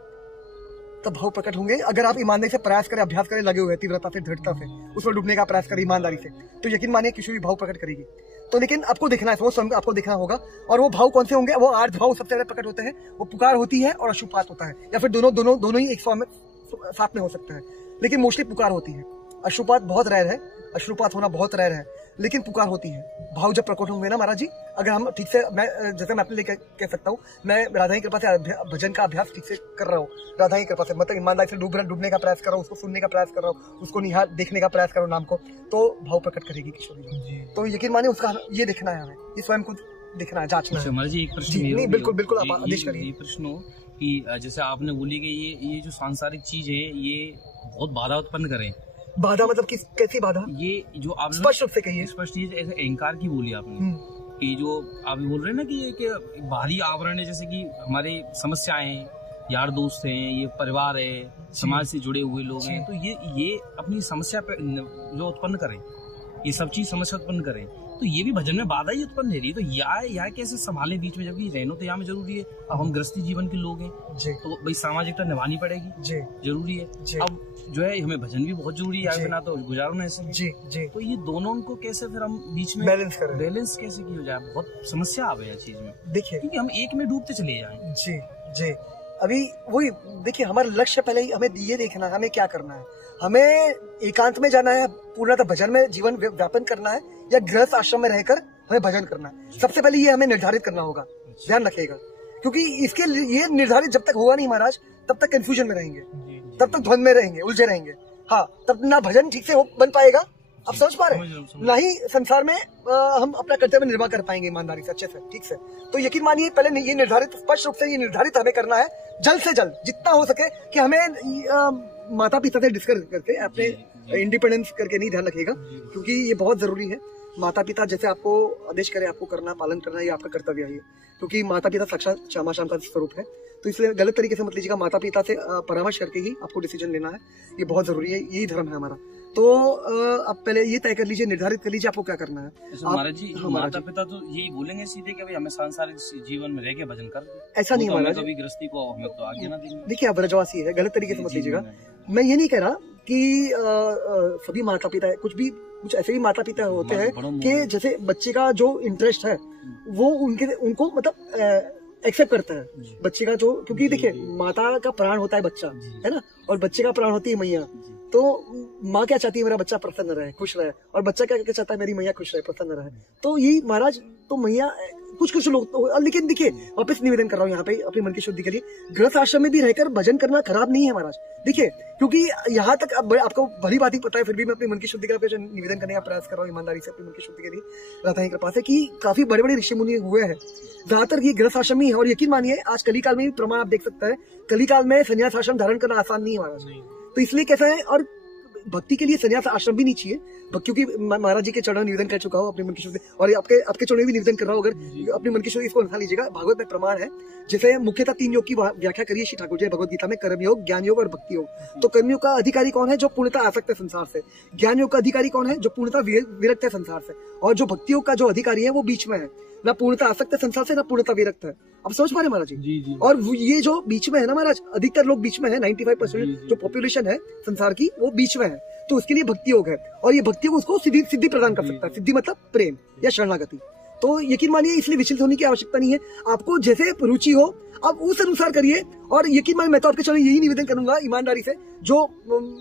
तब भाव प्रकट होंगे। अगर आप ईमानदारी से प्रयास करें, अभ्यास करें, लगे हुए तीव्रता से, दृढ़ता से उसमें डूबने का प्रयास करें ईमानदारी से, तो यकीन मानिए किशोरी भाव प्रकट करेगी। तो लेकिन आपको देखना है, वो स्वयं आपको देखना होगा। और वो भाव कौन से होंगे, वो 8 भाव सबसे ज्यादा प्रकट होते हैं, वो पुकार होती है और अश्रुपात होता है, या फिर दोनों ही एक साथ में हो सकता है, लेकिन मोस्टली पुकार होती है। अश्रुपात बहुत रेयर है, अश्रुपात होना बहुत रेयर है, लेकिन पुकार होती है। भाव जब प्रकट होंगे ना महाराज जी, अगर हम ठीक से, जैसे मैं अपने लिए कह सकता हूँ, मैं राधा की कृपा से भजन का अभ्यास ठीक से कर रहा हूँ, राधा की कृपा से, मतलब ईमानदारी से डूबने का प्रयास कर रहा हूँ, उसको सुनने का प्रयास कर रहा हूँ, उसको देखने का प्रयास कर रहा हूँ नाम को, तो भाव प्रकट करेगी किशोरी जी। तो यकीन मानिए उसका ये देखना है, हमें ये स्वयं को देखना है, जांचना है। महाराज जी एक प्रश्न, नहीं बिल्कुल आप आदेश करिए। ये प्रश्न हो कि जैसे आपने बोली कि ये जो सांसारिक चीज है ये बहुत बाधा उत्पन्न करे। बाधा मतलब कैसी बाधा? ये जो आप स्पष्ट रूप से कहिए। स्पष्ट चीज ऐसे अहंकार की बोली आपने, कि जो आप बोल रहे हैं ना कि ये कि बाहरी आवरण है, जैसे कि हमारी समस्याएं, यार दोस्त हैं, ये परिवार है, समाज से जुड़े हुए लोग हैं, तो ये अपनी समस्या पे जो उत्पन्न करें, ये सब चीज समस्या उत्पन्न करें, तो ये भी भजन में बाधा ही उत्पन्न है रही। तो या कैसे संभाले बीच में, जबकि रहना तो यहाँ में जरूरी है। अब हम गृहस्थी जीवन के लोग हैं जी, तो भाई सामाजिकता निभानी पड़ेगी जी, जरूरी है जी। अब जो है हमें भजन भी बहुत जरूरी है, बिना तो गुजारो ना ऐसे जी जी। तो ये दोनों को कैसे फिर हम बीच में बैलेंस करें, बैलेंस कैसे किया जाए, बहुत समस्या आ गई है चीज में। देखिए क्योंकि हम एक में डूबते चले जाए जी जी। अभी वही देखिए, हमारा लक्ष्य पहले ही हमें ये देखना है, हमें क्या करना है, हमें एकांत में जाना है, पूर्णतः भजन में जीवन व्यापन करना है, या गृहस्थ आश्रम में रहकर हमें भजन करना है। सबसे पहले ये हमें निर्धारित करना होगा, ध्यान रखिएगा, क्योंकि इसके ये निर्धारित जब तक होगा नहीं महाराज, तब तक कंफ्यूजन में रहेंगे, तब तक ध्वंद में रहेंगे, उलझे रहेंगे। हाँ, तब ना भजन ठीक से बन पाएगा, आप समझ पा रहे हैं, ना ही संसार में हम अपना कर्तव्य निर्वाह कर पाएंगे ईमानदारी से, अच्छे से, ठीक से। तो यकीन मानिए पहले ये निर्धारित, स्पष्ट रूप से ये निर्धारित हमें करना है, जल्द से जल्द जितना हो सके, कि हमें माता पिता से डिस्कस करके अपने इंडिपेंडेंस करके नहीं, ध्यान रखिएगा, क्योंकि ये बहुत जरूरी है। माता पिता जैसे आपको आदेश करे, आपको करना, पालन करना, ये आपका कर्तव्य है, क्योंकि माता पिता साक्षात श्यामाश्याम का स्वरूप है। तो इसलिए गलत तरीके से मत लीजिएगा, माता पिता से परामर्श करके ही आपको डिसीजन लेना है, ये बहुत जरूरी है, यही धर्म है हमारा। तो आप पहले ये तय कर लीजिए, निर्धारित कर लीजिए आपको क्या करना है। महाराज जी, माता पिता तो यही बोलेंगे सीधे कि भाई हमें सांसारिक जीवन में रह के भजन कर, ऐसा नहीं महाराज, कभी गृहस्थी को हमें तो आगे ना देंगे। देखिए आप ब्रजवासी है, गलत तरीके से मत लीजिएगा। मैं ये नहीं कह रहा कि सभी माता पिता, कुछ ऐसे भी माता पिता होते हैं कि जैसे बच्चे का जो इंटरेस्ट है वो उनको मतलब एक्सेप्ट करता है बच्चे का जो, क्योंकि देखिए माता का प्राण होता है बच्चा, है ना, और बच्चे का प्राण होती है मैया। तो माँ क्या चाहती है, मेरा बच्चा प्रसन्न रहे, खुश रहे, और बच्चा क्या क्या चाहता है, मेरी मैया खुश रहे, प्रसन्न रहे। तो यही महाराज, तो मैया कुछ लोग तो, लेकिन देखिए वापस निवेदन कर रहा हूँ यहाँ पे अपने मन की शुद्धि के लिए, गृहस्थ आश्रम में भी रहकर भजन करना खराब नहीं है महाराज। देखिए क्योंकि यहाँ तक अब आपको भली बात ही पता है, फिर भी मैं अपनी मन की शुद्धि के लिए निवेदन करने का प्रयास कर रहा हूँ ईमानदारी से अपनी मन की शुद्धि के लिए, राधा की कृपा से, कि काफी बड़े बड़े ऋषि मुनि हुए हैं, ज्यादातर ये गृहस्थ आश्रम ही है। और यकीन मानिए आज कलिकाल में भी प्रमाण आप देख सकते हैं, कलिकाल में संन्यास आश्रम धारण करना आसान नहीं है महाराज। तो इसलिए कैसा है, और भक्ति के लिए संन्यास आश्रम भी नहीं चाहिए, क्योंकि महाराज जी के चरणों निवेदन कर चुका हूँ अपने मन की शुद्धि, और आपके चरणों में भी निवेदन कर रहा हूँ, अगर अपनी मन की शुद्धि इसको उठा लीजिएगा। भागवत में प्रमाण है, जैसे मुख्यतः 3 योग की व्याख्या करिए श्री ठाकुर जी भगवत गीता में, कर्म योग, ज्ञान योग और भक्ति योग। तो कर्म योग का अधिकारी कौन है, जो पूर्णतः आसक्त है संसार से। ज्ञान योग का अधिकारी कौन है, जो पूर्णतः विरक्त है संसार से। और जो भक्ति योग का जो अधिकारी है वो बीच में है, ना पूर्णतः आसक्त है संसार से, ना पूर्णतः विरक्त है। अब समझ पा रहे महाराज जी? और ये जो बीच में है ना महाराज, अधिकतर लोग बीच में है, 95% जो पॉपुलेशन है संसार की वो बीच में है। तो उसके लिए भक्ति योग है, और ये भक्ति योग उसको सिद्धि प्रदान कर सकता है। सिद्धि मतलब प्रेम या शरणागति। तो यकीन मानिए इसलिए विचलित होने की आवश्यकता नहीं है, आपको जैसे रुचि हो आप उस अनुसार करिए। और यकीन मानिए मैं तो आपके चरणों यही निवेदन करूंगा ईमानदारी से, जो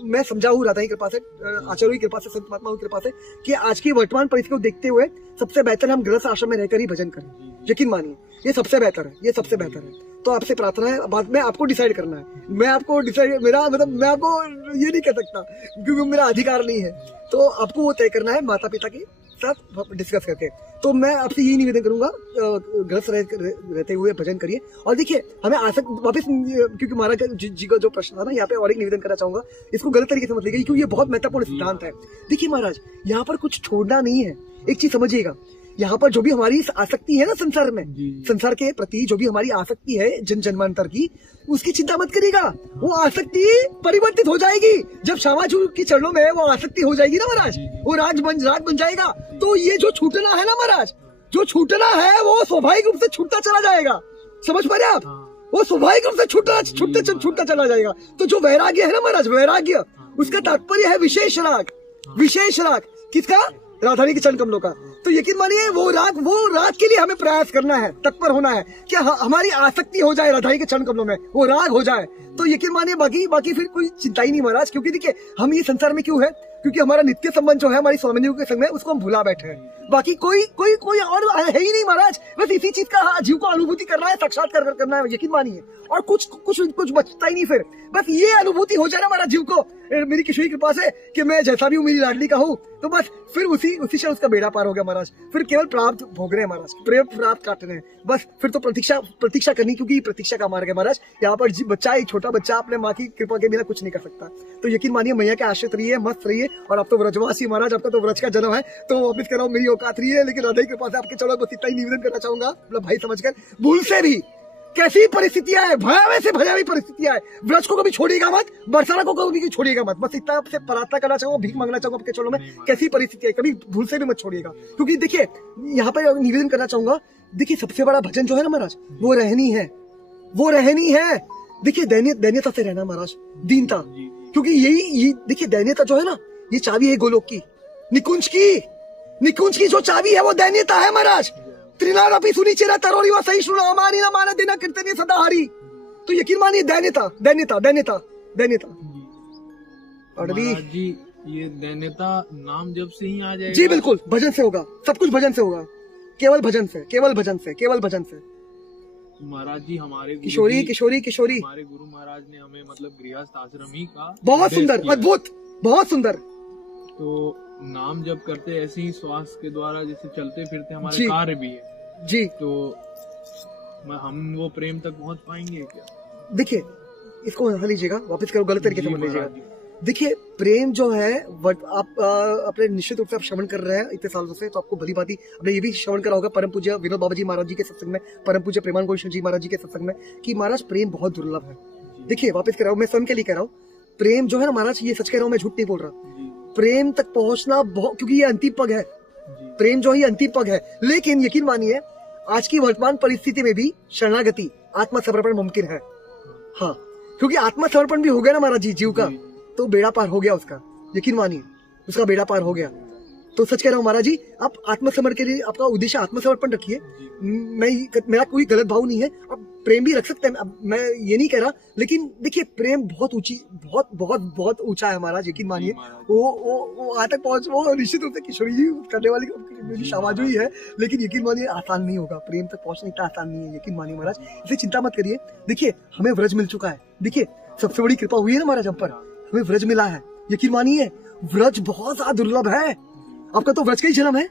मैं समझा हूँ राधा की कृपा से, आचार्यों की कृपा से, संत महात्माओं की कृपा से, कि आज की वर्तमान परिस्थिति को देखते हुए सबसे बेहतर हम गृहस्थ आश्रम में रहकर ही भजन करें। यकीन मानिए ये सबसे बेहतर है, ये सबसे बेहतर है। तो आपसे प्रार्थना है, बाद में आपको डिसाइड करना है। मैं आपको डिसाइड, मेरा मतलब मैं आपको ये नहीं कह सकता क्योंकि मेरा अधिकार नहीं है। तो आपको वो तय करना है माता पिता के साथ डिस्कस करके। तो मैं आपसे यही निवेदन करूंगा, गृहस्थ रहते हुए भजन करिए। और देखिए हमें आसक्त वापस, क्योंकि महाराज जी का जो प्रश्न था ना, यहाँ पे और एक निवेदन करना चाहूंगा, इसको गलत तरीके से मत लीजिए क्योंकि ये बहुत महत्वपूर्ण सिद्धांत है। देखिए महाराज यहाँ पर कुछ छोड़ना नहीं है, एक चीज समझिएगा, यहाँ पर जो भी हमारी आसक्ति है ना संसार में, संसार के प्रति जो भी हमारी आसक्ति है जन्मांतर की, उसकी चिंता मत करिएगा। वो आसक्ति परिवर्तित हो जाएगी जब श्यामाजू के चरणों में वो आसक्ति हो जाएगी ना महाराज, वो राग बन जाएगा। तो ये जो छूटना है ना महाराज, जो छूटना है वो स्वाभाविक रूप से छूटता चला जाएगा। समझ पा रहे आप? वो स्वाभाविक रूप से छूटता चला जाएगा। तो जो वैराग्य है ना महाराज, वैराग्य उसका तात्पर्य है विशेष राग। विशेष राग किसका? राधारानी के चरण कमलों का। तो यकीन मानिए वो राग के लिए हमें प्रयास करना है, तत्पर होना है कि हमारी आसक्ति हो जाए राधारानी के चरण कमलों में, वो राग हो जाए। तो यकीन मानिए बाकी फिर कोई चिंता ही नहीं महाराज। क्योंकि देखिए हम ये संसार में क्यों है, क्योंकि हमारा नित्य संबंध जो है हमारी स्वामी के संग में, उसको हम भुला बैठे हैं। बाकी कोई और है ही नहीं महाराज। बस इसी चीज का जीव को अनुभूति करना है, साक्षात्कार करना है, यकीन मानिए। और कुछ बचता ही नहीं फिर। बस ये अनुभूति हो जाए ना हमारा जीव को मेरी किशोरी कृपा से कि मैं जैसा भी हूँ मेरी लाडली का हूँ, तो बस फिर उसी से उसका बेड़ा पार हो गया महाराज। फिर केवल प्राप्त भोग रहे हैं महाराज, प्रेम प्राप्त काट रहे हैं बस। फिर तो प्रतीक्षा करनी, क्योंकि प्रतीक्षा का मार्ग है महाराज। यहाँ पर बच्चा, एक छोटा बच्चा अपने माँ की कृपा के बिना कुछ नहीं कर सकता। तो यकीन मानिए मैया के आश्रित रहिए, मस्त रहिए। और आप तो व्रजवासी महाराज, आपका तो व्रज का जन्म है, तो वापिस कराओ, मेरी औकात रही है। लेकिन राधा की कृपा से आपके चरणों बस इतना ही निवेदन करना चाहूंगा, मतलब भाई समझकर, भूल से भी कैसी परिस्थितियां है, भयावह से भयावह परिस्थितियां है, व्रज को कभी छोड़िएगा मत, बरसाना को कभी छोड़िएगा मत। बस इतना आपसे प्रार्थना करना चाहूंगा, भीख मांगना चाहूंगा आपके चरणों में, कैसी परिस्थितियां कभी भूल से भी मत छोड़िएगा। क्योंकि देखिए यहाँ पर निवेदन करना चाहूंगा, देखिए सबसे बड़ा भजन जो है ना महाराज, वो रहनी है। देखिए दैन्यता से रहना महाराज, दीनता। क्योंकि यही देखिए दैन्यता जो है ना, ये चाबी है गोलोक की, निकुंज की जो चाबी है वो दैन्यता है महाराज। त्रिनादपि सुनिचिरा तरोरी व सहिष्णु अमानी न मान देना कीर्तनीय सदा हरि। तो यकीन मानिए दैन्यता। और भी जी ये दैन्यता नाम जब से ही आ जाएगा। जी बिल्कुल, भजन से होगा, सब कुछ भजन से होगा, केवल भजन से। महाराज जी हमारे किशोरी हमारे गुरु महाराज ने हमें मतलब गृहस्थ आश्रम ही का बहुत सुंदर, अद्भुत, बहुत सुंदर। तो नाम जब करते ऐसे ही श्वास के द्वारा जैसे चलते फिरते हमारे कार्य भी है जी। तो हम वो प्रेम तक पहुंच पाएंगे क्या? देखिए इसको हटा लीजिएगा, वापस करो, गलत तरीके से मत लीजिएगा। देखिए प्रेम जो है आप अपने निश्चित रूप से आप श्रवण कर रहे हैं इतने सालों से, तो आपको भली भांति आपने ये भी श्रवण करा होगा परम पूज्य विनोद बाबा जी महाराज जी के सत्संग में, परम पूज्य प्रेमानंद गोस्वामी जी महाराज जी के सत्संग में, कि महाराज प्रेम बहुत दुर्लभ है। देखिए वापस कह रहा हूँ, मैं स्वयं के लिए कह रहा हूँ, प्रेम जो है ना महाराज, ये सच कह रहा हूँ, मैं झूठ नहीं बोल रहा। प्रेम तक पहुंचना बहुत, क्योंकि ये अंतिम पग है, प्रेम जो है अंतिम पग है। लेकिन यकीन मानिए आज की वर्तमान परिस्थिति में भी शरणागति, आत्मसमर्पण मुमकिन है। हाँ, क्योंकि आत्मसमर्पण भी हो गया ना महाराज जी जीव का, तो बेड़ा पार हो गया उसका। यकीन मानिए उसका बेड़ा पार हो गया। तो सच कह रहा हूँ महाराज जी, आप आत्मसमर्पण के लिए आपका उद्देश्य आत्मसमर्पण रखिए। मेरा कोई गलत भाव नहीं है, आप प्रेम भी रख सकते हैं, अब मैं ये नहीं कह रहा, लेकिन देखिए प्रेम बहुत ऊंची, बहुत बहुत बहुत ऊंचा है महाराज, यकीन मानिए। वो आज तक पहुंच, वो निश्चित रूप से किशोरी जी करने वाली मेरी शाबाश ही है, लेकिन यकीन मानिए आसान नहीं होगा, प्रेम तक पहुंचना इतना आसान नहीं है, यकीन मानिए महाराज। इसलिए चिंता मत करिए। देखिए हमें व्रज मिल चुका है, देखिए सबसे बड़ी कृपा हुई है ना महाराज हम पर, हमें व्रज मिला है, यकीन मानिए व्रज बहुत ज्यादा दुर्लभ है। आपका तो व्रज का ही जन्म है,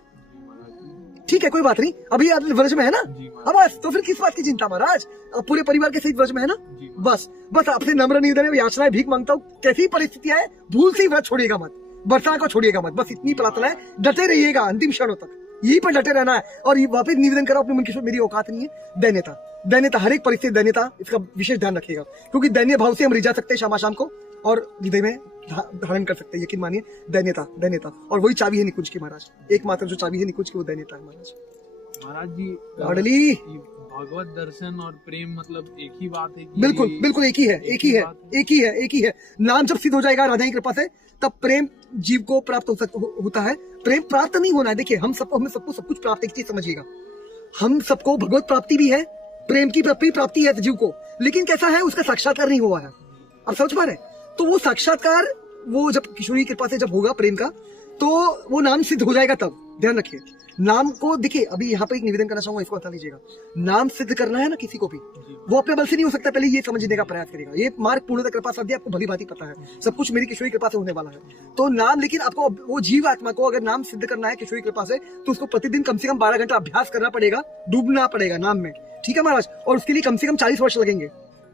ठीक है कोई बात नहीं, अभी आप व्रज में है ना, अब बस तो फिर किस बात की चिंता महाराज, अब पूरे परिवार के सहित व्रज में है ना, बस बस आपसे नम्र निवेदन है, याचनाएं भीख मांगता हूँ, कैसी परिस्थितियां है भूल से ही व्रज छोड़िएगा मत, वर्षा को छोड़िएगा मत, बस इतनी प्रार्थना है, डटे रहिएगा अंतिम क्षणों तक, यही पर डटे रहना है। और वापस निवेदन करो अपने मन की, मेरी औकात नहीं है दैन्यता, दैन्यता हर एक परिस्थिति दैन्यता, इसका विशेष ध्यान रखिएगा, क्योंकि दैन्य भाव से हम रिझा सकते हैं शाम शाम को और हृदय में धारण कर सकते हैं, यकीन मानिए दैन्यता, दैन्यता, और वही चाबी है निकुंज की महाराज, एकमात्र जो चाबी है निकुंज की वो दैन्यता है महाराज। महाराज जी लाडली भगवत दर्शन और प्रेम मतलब एक ही बात है कि बिल्कुल बिल्कुल एक ही है, एक ही है, एक ही है, एक ही है। नाम जब सिद्ध हो जाएगा राधा की कृपा से, तब प्रेम जीव को प्राप्त होता है। प्रेम प्राप्त नहीं होना है, देखिए हम सबको, हमें सबको सब कुछ प्राप्त, एक चीज समझिएगा, हम सबको भगवत प्राप्ति भी है, प्रेम की प्राप्ति है जीव को, लेकिन कैसा है उसका साक्षात्कार नहीं हुआ है, आप समझ पा रहे? तो वो साक्षात्कार वो जब किशोरी की कृपा से जब होगा प्रेम का, तो वो नाम सिद्ध हो जाएगा, तब ध्यान रखिए। नाम को देखिए, अभी यहाँ पे एक निवेदन करना चाहूंगा, इसको बता लीजिएगा, नाम सिद्ध करना है ना किसी को भी, वो अपने बल से नहीं हो सकता, पहले ये समझने का प्रयास करेगा। ये मार्ग पूर्णतः कृपा साध्य, आपको भली भांति पता है, सब कुछ मेरी किशोरी कृपा से होने वाला है। तो नाम, लेकिन आपको वो जीव आत्मा को अगर नाम सिद्ध करना है किशोरी कृपा से, तो उसको प्रतिदिन कम से कम 12 घंटा अभ्यास करना पड़ेगा, डूबना पड़ेगा नाम में, ठीक है महाराज। और उसके लिए कम से कम 40 वर्ष लगेंगे।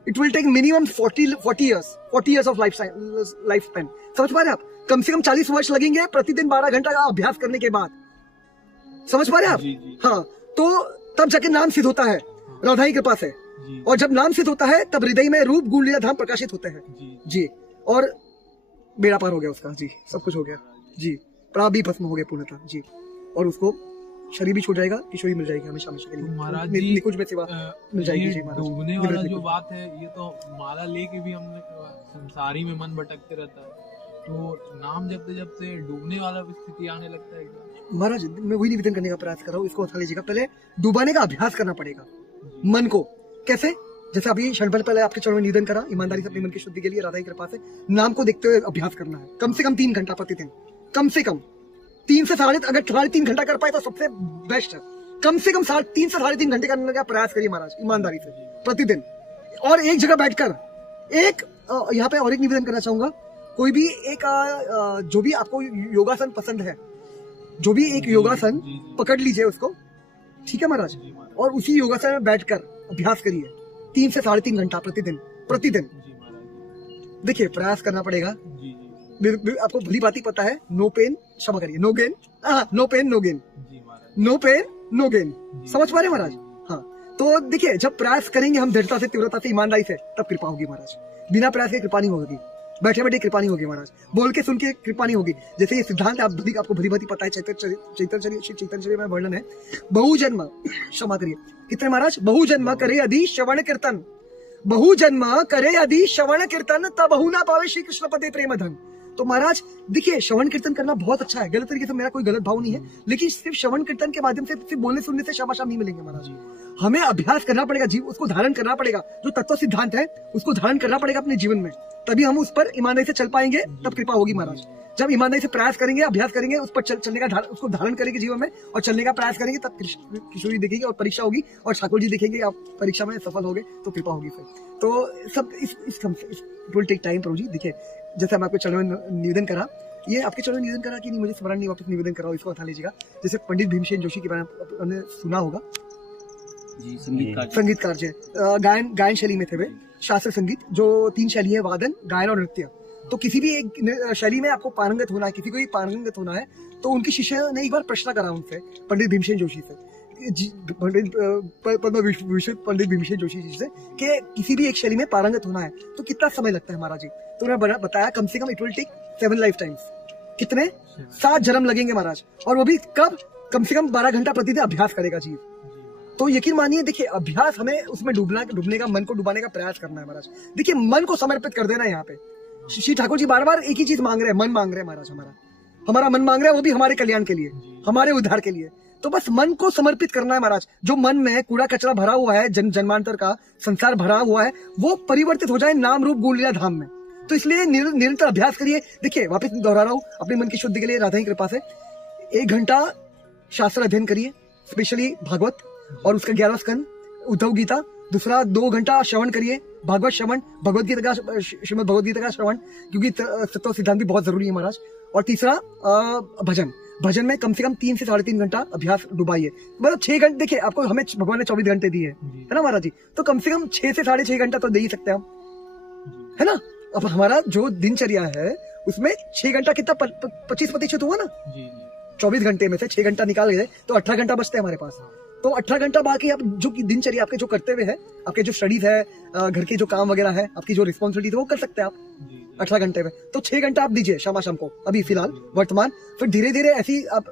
It will take minimum 40 years of life span, समझ पा रहे आप? कम से कम 40 वर्ष लगेंगे प्रतिदिन 12 घंटा का अभ्यास करने के बाद, समझ पा रहे हैं आप? हाँ, तो तब जाके नाम सिद्ध होता है राधा की कृपा से, और जब नाम सिद्ध होता है तब हृदय में रूप गुण लीला धाम प्रकाशित होते हैं जी, और बेड़ा पार हो गया उसका जी, सब कुछ हो गया जी, प्राप भी भस्म हो गया पूर्णतः जी, और उसको शरीर भी छूट जाएगा, किशोरी मिल जाएगी हमेशा हमेशा के लिए, महाराज जी कुछ में सेवा मिल जाएगी जी महाराज। डूबने वाला जो बात है, ये तो माला लेके भी हमने संसारी में मन भटकते रहता है, तो नाम जपते जपते डूबने वाला भी स्थिति आने लगता है क्या? महाराज मैं वही निवेदन करने का प्रयास कर रहा हूँ, इसको उठा लीजिएगा। पहले डुबाने का अभ्यास करना पड़ेगा मन को, कैसे? जैसे अभी क्षण भर पहले आपके चरणों में निवेदन करा, ईमानदारी से अपने मन की शुद्धि के लिए राधा की कृपा से नाम को देखते हुए अभ्यास करना है, कम से कम 3 घंटा प्रतिदिन, कम से कम 3 से साढ़े, अगर 3.5 घंटा कर पाए तो सबसे बेस्ट है, कम से कम 3 से 3.5 घंटे करने का प्रयास करिए महाराज, ईमानदारी से प्रतिदिन। और एक जगह बैठकर एक यहाँ पे और एक निवेदन करना चाहूंगा, कोई भी एक जो भी आपको योगासन पसंद है, जो भी एक योगासन पकड़ लीजिए उसको, ठीक है महाराज, और उसी योगासन में बैठकर अभ्यास करिए 3 से 3.5 घंटा प्रतिदिन। देखिए प्रयास करना पड़ेगा, आपको भली बात ही पता है, नो पेन, क्षमा करिए, no gain, no pain no gain, no pain no gain, समझ पा रहे महाराज? हाँ, तो देखिए जब प्रयास करेंगे हम दृढ़ता से, तीव्रता से, ईमानदारी से, तब कृपा होगी महाराज। बिना प्रयास के कृपा नहीं होगी, बैठे बैठे कृपा नहीं होगी महाराज, बोल के सुन के कृपा नहीं होगी। जैसे ये सिद्धांत आपको भली भांति पता है, चैतन्य में वर्णन है, बहुजन्म, क्षमा करिए, कितने महाराज? बहुजन्म करे यदि श्रवण कीर्तन, बहुजन्म करे यदि श्रवण कीर्तन, तब बहु ना पावे श्री कृष्ण पदे प्रेम धन। तो महाराज देखिए श्रवण कीर्तन करना बहुत अच्छा है, गलत तरीके से मेरा कोई गलत भाव नहीं है, लेकिन सिर्फ श्रवण कीर्तन के माध्यम से, सिर्फ बोलने सुनने से शाबाश नहीं मिलेंगे महाराज, हमें अभ्यास करना पड़ेगा, जीव उसको धारण करना पड़ेगा, जो तत्व सिद्धांत है उसको धारण करना पड़ेगा अपने जीवन में, तभी हम उस पर ईमानदारी से चल पाएंगे, तब कृपा होगी महाराज। जब ईमानदारी से प्रयास करेंगे, अभ्यास करेंगे, उस पर चलने का उसको धारण करेंगे जीवन में और चलने का प्रयास करेंगे, तब किशोरी देखेंगे और परीक्षा होगी, और ठाकुर जी देखेंगे आप परीक्षा में सफल होगे तो कृपा होगी फिर। तो सब इट विल टेक टाइम प्रभु जी। देखिए जैसे हम आपके चरणों में निवेदन करा, ये आपके चरणों में निवेदन करा कि नहीं मुझे स्मरण नहीं, वापस निवेदन कराओ, इसको उठा लीजिएगा। जैसे पंडित भीमसेन जोशी के बारे में आपने सुना होगा जी, संगीतकार जी, गायन शैली में थे वे, शास्त्र संगीत, जो 3 शैली है, वादन, गायन और नृत्य। तो किसी भी एक शैली में आपको पारंगत होना है, किसी को भी पारंगत होना है, तो उनके शिष्य ने एक बार प्रश्न करा उनसे, पंडित भीमसेन जोशी से, पंडित भीमसेन जोशी जी से, कि किसी भी एक शैली में पारंगत होना है तो कितना समय लगता है महाराज जी? तो उन्होंने बताया कम से कम it will take 7 life times. कितने? 7 जन्म लगेंगे महाराज, और वो भी कब? कम से कम 12 घंटा प्रतिदिन अभ्यास करेगा जीव। तो यकीन मानिए, देखिए अभ्यास, हमें उसमें डूबने का, मन को डुबाने का प्रयास करना है महाराज। देखिए मन को समर्पित कर देना है यहाँ पे। श्री ठाकुर जी बार बार एक ही चीज मांग रहे हैं, मन मांग रहे हैं महाराज हमारा, हमारा मन मांग रहा है वो भी हमारे कल्याण के लिए, हमारे उद्धार के लिए। तो बस मन को समर्पित करना है महाराज। जो मन में कूड़ा कचरा भरा हुआ है, जन्मांतर का संसार भरा हुआ है, वो परिवर्तित हो जाए नाम रूप गुण लीला धाम में। तो इसलिए निरंतर अभ्यास करिए। देखिए वापस दोहरा रहा हूँ, अपने मन की शुद्धि के लिए राधा की कृपा से 1 घंटा शास्त्र अध्ययन करिए, स्पेशली भागवत और उसका 11वां स्कंद उद्धव गीता। दूसरा 2 घंटा श्रवण करिए, भागवत श्रवण, भगवत गीता का, श्रीमद भगवत गीता का श्रवण, क्योंकि तत्व सिद्धांत भी बहुत जरूरी है महाराज। और तीसरा भजन में कम से कम 3 से 3.5 घंटा अभ्यास डुबाइए। मतलब 6 घंटे, देखिए आपको हमें भगवान ने 24 घंटे दिए है ना महाराज जी, तो कम से कम 6 से 6.5 घंटा तो दे ही सकते हैं हम, है ना। अब हमारा जो दिनचर्या है उसमें 6 घंटा कितना 25% हुआ ना। 24 घंटे में से 6 घंटा निकाल गए तो 18 घंटा बचते हैं हमारे पास। तो 18 घंटा बाकी आप जो दिनचर्या आपके जो करते हुए है, आपके जो स्टडीज है, घर के जो काम वगैरह है, आपकी जो रिस्पॉन्सिबिलिटी है वो कर सकते हैं आप 18 घंटे में। तो 6 घंटा आप दीजिए शाम को, अभी फिलहाल वर्तमान। फिर धीरे धीरे ऐसी आप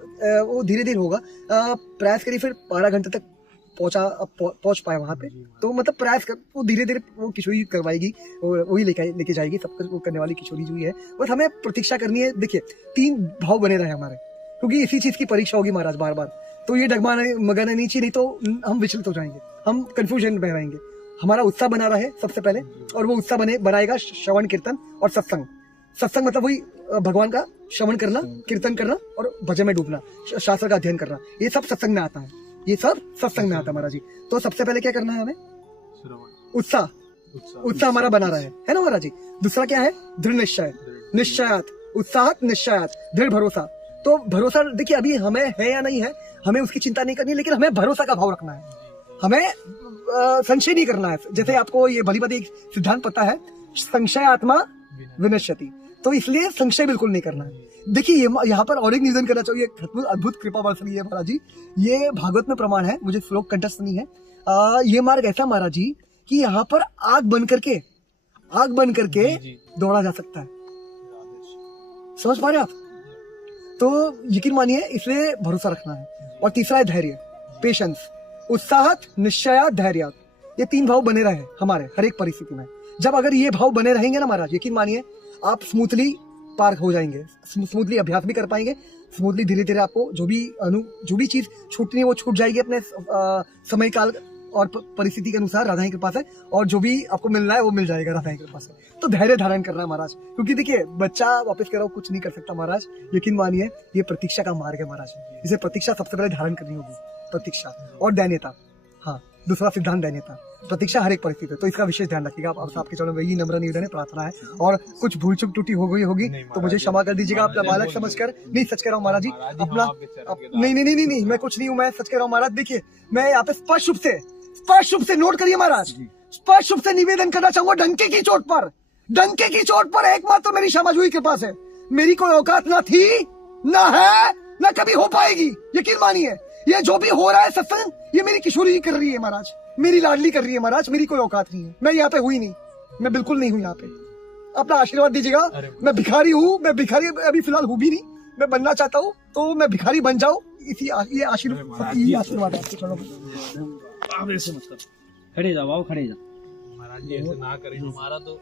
वो धीरे धीरे होगा, प्रयास करिए फिर 12 घंटे तक पहुंच पाए वहां पे। तो मतलब प्रयास कर, वो धीरे धीरे वो किशोरी करवाएगी, वही लेके जाएगी, सब कुछ वो करने वाली किशोरी जो है। बस हमें प्रतीक्षा करनी है। देखिए 3 भाव बने रहे हमारे, क्योंकि इसी चीज की परीक्षा होगी महाराज बार बार। तो ये डगमगाना नहीं चाहिए, नहीं तो हम विचलित हो जाएंगे, हम कंफ्यूजन में रहेंगे। हमारा उत्साह बना रहे सबसे पहले, और वो उत्साह बनाएगा श्रवण कीर्तन और सत्संग। सत्संग मतलब वही भगवान का श्रवण करना, कीर्तन करना और भजन में डूबना, शास्त्र का अध्ययन करना, ये सब सत्संग में आता है, ये सब सत्संग में आता है महाराज जी। तो सबसे पहले क्या करना है हमें? उत्साह हमारा बना रहा है ना महाराज जी। दूसरा क्या है? दृढ़ निश्चय, निश्चयात, उत्साहत निश्चयात, दृढ़ भरोसा। तो भरोसा देखिए अभी हमें है या नहीं है, हमें उसकी चिंता नहीं करनी, लेकिन हमें भरोसा का भाव रखना है, हमें संशय नहीं करना है। जैसे आपको ये भली भांति सिद्धांत पता है, संशय आत्मा विनश्यति, तो इसलिए संशय बिल्कुल नहीं करना है। देखिए यहाँ पर और एक निवेदन करना चाहिए, अद्भुत कृपा बरस रही है महाराज जी। ये भागवत में प्रमाण है, मुझे श्लोक कंठस्थ नहीं है। ये मार्ग ऐसा महाराज जी कि यहाँ पर आग बन करके दौड़ा जा सकता है। समझ पा रहे आप? तो यकीन मानिए, इसलिए भरोसा रखना है। और तीसरा है धैर्य, पेशेंस, उत्साहत, निश्चयात, धैर्यात। ये 3 भाव बने रहे हमारे हर एक परिस्थिति में। जब अगर ये भाव बने रहेंगे ना महाराज, यकीन मानिए आप स्मूथली पार हो जाएंगे, स्मूथली अभ्यास भी कर पाएंगे, स्मूथली धीरे धीरे आपको जो भी चीज छूटनी है वो छूट जाएगी अपने समय काल और परिस्थिति के अनुसार राधा की कृपा से, और जो भी आपको मिलना है वो मिल जाएगा राधा की कृपा से। तो धैर्य धारण करना है महाराज, क्योंकि देखिए बच्चा वापस कह रहा हूँ कुछ नहीं कर सकता महाराज, यकीन मानिए ये प्रतीक्षा का मार्ग है महाराज। इसे प्रतीक्षा सबसे पहले धारण करनी होगी, प्रतीक्षा और दैन्यता। हाँ, दूसरा सिद्धांत दैन्यता, प्रतीक्षा हर एक परिस्थिति है, तो इसका विशेष ध्यान रखिएगा। आप आपके चरणों में यही नम्र निवेदन है, प्रार्थना है। और कुछ भूल चूक टूटी हो गई होगी तो मुझे क्षमा कर दीजिएगा, अपना बालक समझकर। नहीं, सच कह रहा हूँ महाराज जी, अपना नहीं, मैं कुछ नहीं हूँ, मैं सच कह रहा हूँ महाराज। देखिए मैं यहाँ पे स्पष्ट रूप से नोट करिए महाराज, स्पष्ट रूप से निवेदन करना चाहूंगा, डंके की चोट पर एकमात्र मेरी क्षमा हुई कृपा से। मेरी कोई औकात ना थी, ना है, ना कभी हो पाएगी। यकीन मानिए ये जो भी हो रहा है सत्संग, ये मेरी किशोरी कर रही है महाराज, मेरी लाडली कर रही है महाराज। मेरी कोई औकात नहीं है, मैं यहाँ पे हुई नहीं, मैं बिल्कुल नहीं हूँ यहाँ पे। अपना आशीर्वाद दीजिएगा। मैं भिखारी हूँ, मैं भिखारी अभी फिलहाल हूँ भी नहीं, मैं बनना चाहता हूँ, तो मैं भिखारी बन जाऊँ, ये आशीर्वाद आपके चरणों में। खड़े जाओ, खड़े जाओ महाराज जी, ऐसे ना करें, हमारा तो